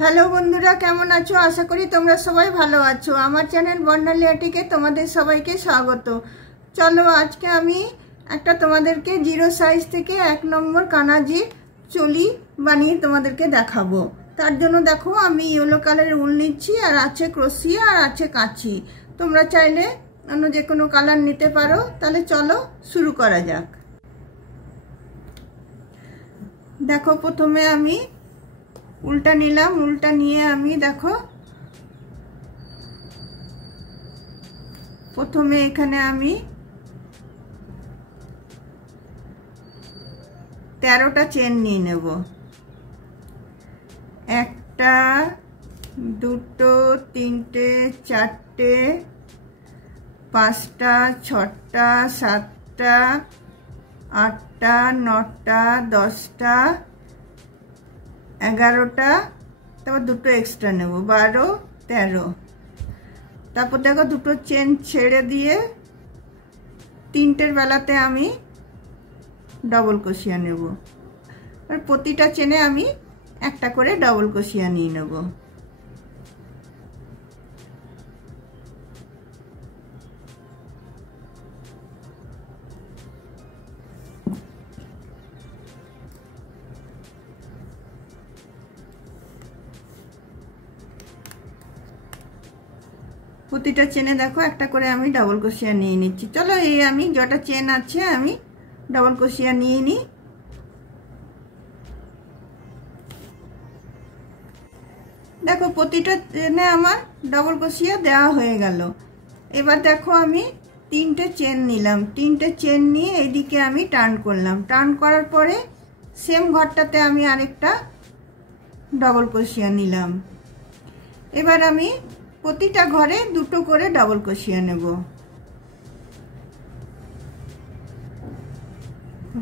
Hello বন্ধুরা, কেমন আছো? আশা করি তোমরা সবাই ভালো আছো। আমার চ্যানেল বর্ণালিয়াটিকে তোমাদের সবাইকে স্বাগত। চলো আজকে আমি একটা তোমাদেরকে 0 সাইজ থেকে 1 নম্বর কানাজির চলি বানিয়ে তোমাদেরকে দেখাবো। তার জন্য দেখো আমি ইয়েলো কালারের উল নিচ্ছি, আর আছে ক্রোশিয়া আর আছে কাঁচি। তোমরা চাইলে অন্য যে কোনো কালার নিতে পারো। তাহলে চলো শুরু করা যাক। দেখো প্রথমে আমি উল্টা নিলাম, উল্টা নিয়ে আমি দেখো প্রথমে এখানে আমি 13টা চেন নিয়ে নেব। 1টা 2টো 3টে 4টে 5টা 6টা 7টা 8টা 9টা 10টা 11টা, তারপর 2টো এক্সট্রা নেব, 12 13। তারপর দেখো 2টো চেন ছেড়ে দিয়ে 3টের বেলাতে আমি ডবল ক্রোশিয়া নেব। আর প্রতিটা চেনে আমি একটা করে ডবল ক্রোশিয়া নিয়ে নেব। প্রতিটা চেনে দেখো একটা করে আমি ডবল ক্রোশিয়া নিয়ে নিচ্ছি। চলো এই আমি যটা চেন আছে আমি ডবল ক্রোশিয়া নিয়ে নিই। দেখো প্রতিটা চেনে আমার ডবল ক্রোশিয়া দেওয়া হয়ে গেল। এবার দেখো আমি 3টে চেন নিলাম, 3টে চেন নিয়ে এইদিকে আমি টার্ন করলাম। টার্ন করার পরে সেম ঘরটাতে আমি আরেকটা ডবল ক্রোশিয়া নিলাম। এবার আমি প্রতিটা ঘরে 2টো করে ডবল ক্রোশিয়া নেব।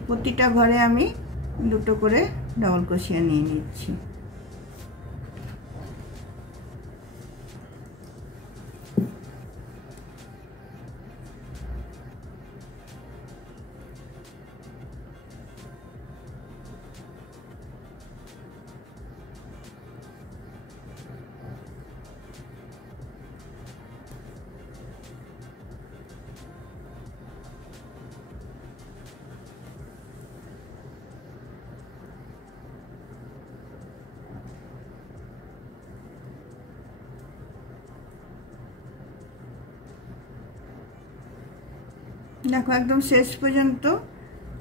প্রতিটা ঘরে আমি 2টো করে ডবল ক্রোশিয়া নিয়ে নিচ্ছি। দেখো একদম শেষ পর্যন্ত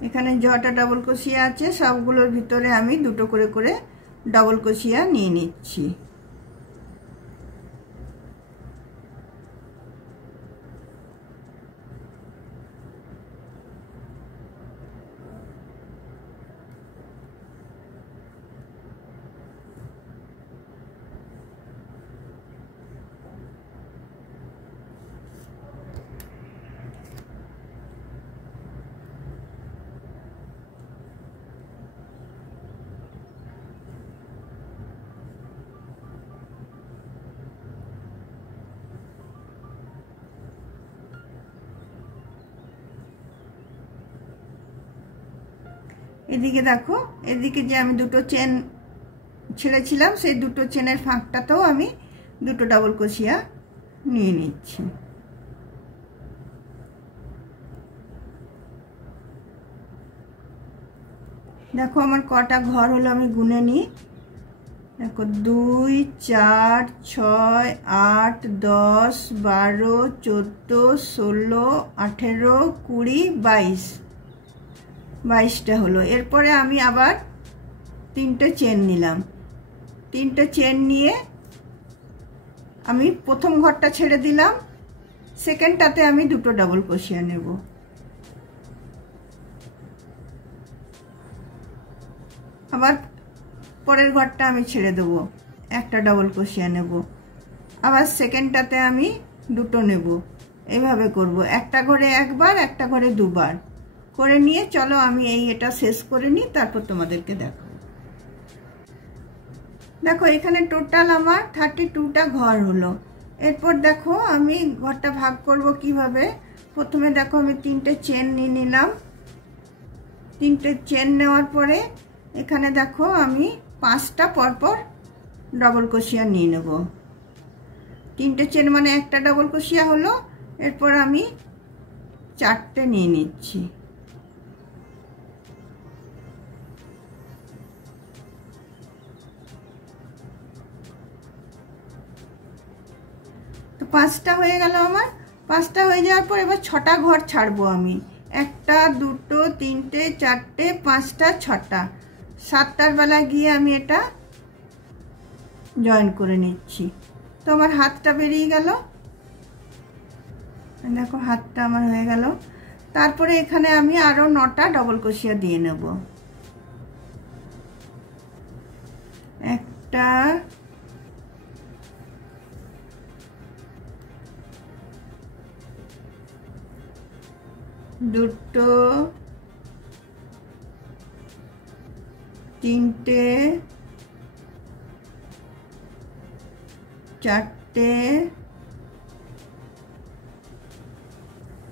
এখানে যটা ডবল ক্রোশিয়া আছে সবগুলোর ভিতরে আমি 2টো করে করে ডবল ক্রোশিয়া নিয়ে নিচ্ছি। এদিকে দেখো, এদিকে যে আমি 2টো চেন ছেড়েছিলাম সেই 2টো চেনের ফাঁকটাতেও আমি 2টো ডবল ক্রোশিয়া নিয়ে নিচ্ছি। দেখো আমার কটা ঘর হলো আমি গুনে নিই। দেখো 2 4 6 8 10 12 14 16 18 20 22টা হলো। এরপরে আমি আবার 3টে চেন নিলাম। 3টে চেন নিয়ে আমি প্রথম ঘরটা ছেড়ে দিলাম, সেকেন্ডটাতে আমি 2টো ডবল ক্রোশিয়া নেব। আবার পরের ঘরটা আমি ছেড়ে দেবো, একটা ডবল ক্রোশিয়া নেব। আবার সেকেন্ডটাতে আমি 2টো নেব। এইভাবে করব, একটা ঘরে একবার একটা ঘরে 2বার করে নিয়ে চলো আমি এটা শেষ করে নিই, তারপর তোমাদেরকে দেখাবো। দেখো এখানে টোটাল আমার 32টা ঘর হলো। এরপর দেখো আমি ঘরটা ভাগ করব কিভাবে। প্রথমে দেখো আমি 3টে চেন নিয়ে নিলাম। 3টে চেন নেওয়ার পরে এখানে দেখো আমি 5টা পরপর ডবল ক্রোশিয়া নিয়ে নেব। 3টে চেন মানে একটা ডবল ক্রোশিয়া হলো। এরপর আমি 4টে নিয়ে নিচ্ছি। তো 5টা হয়ে গেল আমার। 5টা হয়ে যাওয়ার পর এবার 6টা ঘর ছাড়বো আমি। 1টা 2টো 3টে 4টে 5টা 6টা। 7টার বেলা গিয়ে আমি এটা জয়েন করে নিচ্ছি। তো আমার হাতটা বেরিয়ে গেল, দেখো হাতটা আমার হয়ে গেল। তারপরে এখানে আমি আরো 9টা ডবল ক্রোশিয়া দিয়ে নেব। 1টা 2টো 3টে 4টে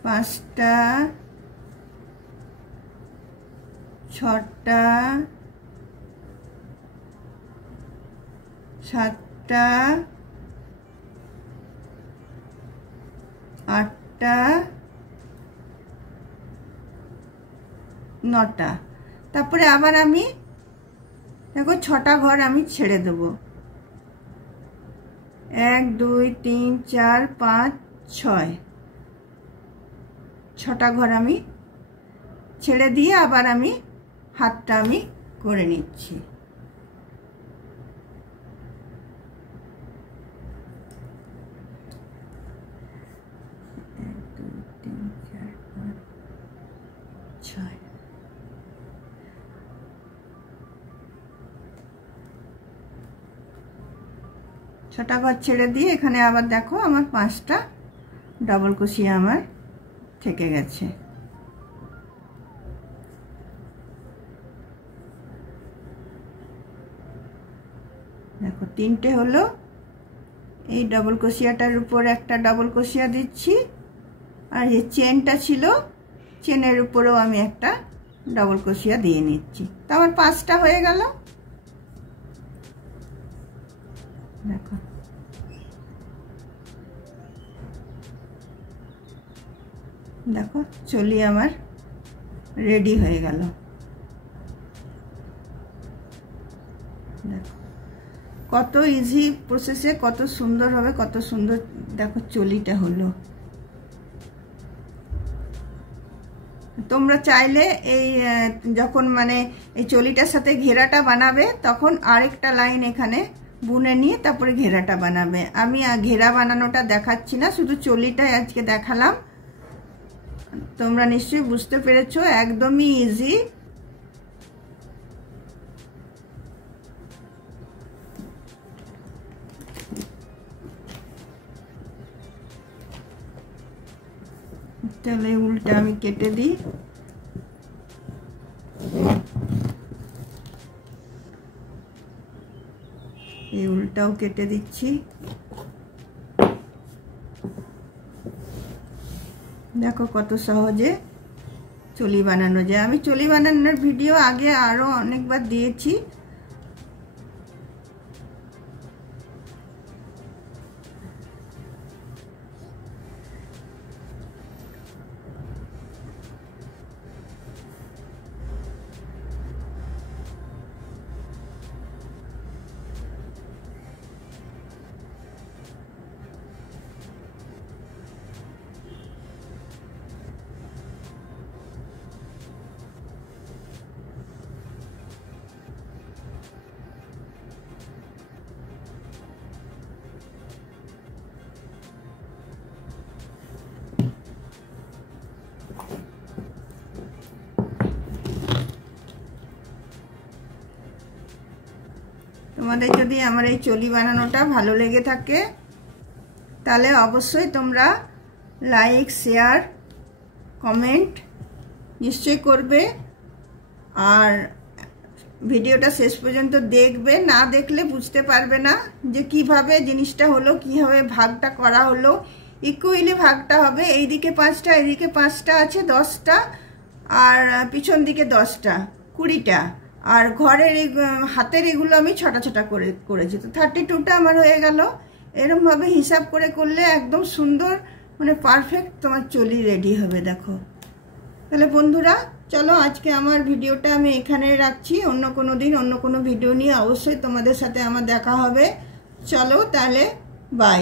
5টা 6টা 7টা 8টা 9টা। তারপরে আবার আমি দেখো 6টা ঘর আমি ছেড়ে দেব। 1 2 3 4 5 6 6টা ঘর আমি ছেড়ে দিয়ে আবার আমি হাতটা আমি করে নিচ্ছি। ছটা ঘর ছেড়ে দিয়ে এখানে আবার দেখো আমার 5টা ডবল ক্রোশিয়া আমার থেকে গেছে। দেখো 3টে হলো। এই ডবল ক্রোশিয়াটার উপর একটা ডবল ক্রোশিয়া দিচ্ছি, আর এই চেনটা ছিল চেনের উপরেও আমি একটা ডবল ক্রোশিয়া দিয়ে নিচ্ছি। তো আমার 5টা হয়ে গেল। দেখো দেখো চলি আমার রেডি হয়ে গেল। দেখো কত ইজি প্রসেসে কত সুন্দর হবে, কত সুন্দর দেখো চলিটা হলো। তোমরা চাইলে এই যখন মানে এই চলিটার সাথে ঘেরাটা বানাবে তখন আরেকটা লাইন এখানে বুনে নিয়ে তারপরে ঘেরাটা বানাবে। আমি ঘেরা বানানোটা দেখাচ্ছি না, শুধু চলিটাই আজকে দেখালাম। তোমরা নিশ্চয়ই বুঝতে পেরেছো, একদমই ইজি। তাহলে উল্টা আমি কেটে দিই। এই উল্টাও কেটে দিচ্ছি। দেখো কত সহজে চলি বানানো যায়। আমি চলি বানানোর ভিডিও আগে আরো অনেকবার দিয়েছি। তোমাদের যদি আমার এই চলি বানানোটা ভালো লেগে থাকে তাহলে অবশ্যই তোমরা লাইক শেয়ার কমেন্ট নিশ্চয়ই করবে, আর ভিডিওটা শেষ পর্যন্ত দেখবে। না দেখলে বুঝতে পারবে না যে কিভাবে জিনিসটা হলো, কিভাবে ভাগটা করা হলো। ইকুয়ালি ভাগটা হবে, এইদিকে 5টা এইদিকে 5টা আছে 10টা, আর পিছন দিকে 10টা 20টা, আর ঘরের এই হাতের এগুলো আমি ছটা ছটা করেছি। তো 32টা আমার হয়ে গেল। এরকমভাবে হিসাব করে করলে একদম সুন্দর মানে পারফেক্ট তোমার চলি রেডি হবে। দেখো তাহলে বন্ধুরা চলো আজকে আমার ভিডিওটা আমি এখানে রাখছি। অন্য কোনো দিন অন্য কোনো ভিডিও নিয়ে অবশ্যই তোমাদের সাথে আমার দেখা হবে। চলো তাহলে বাই।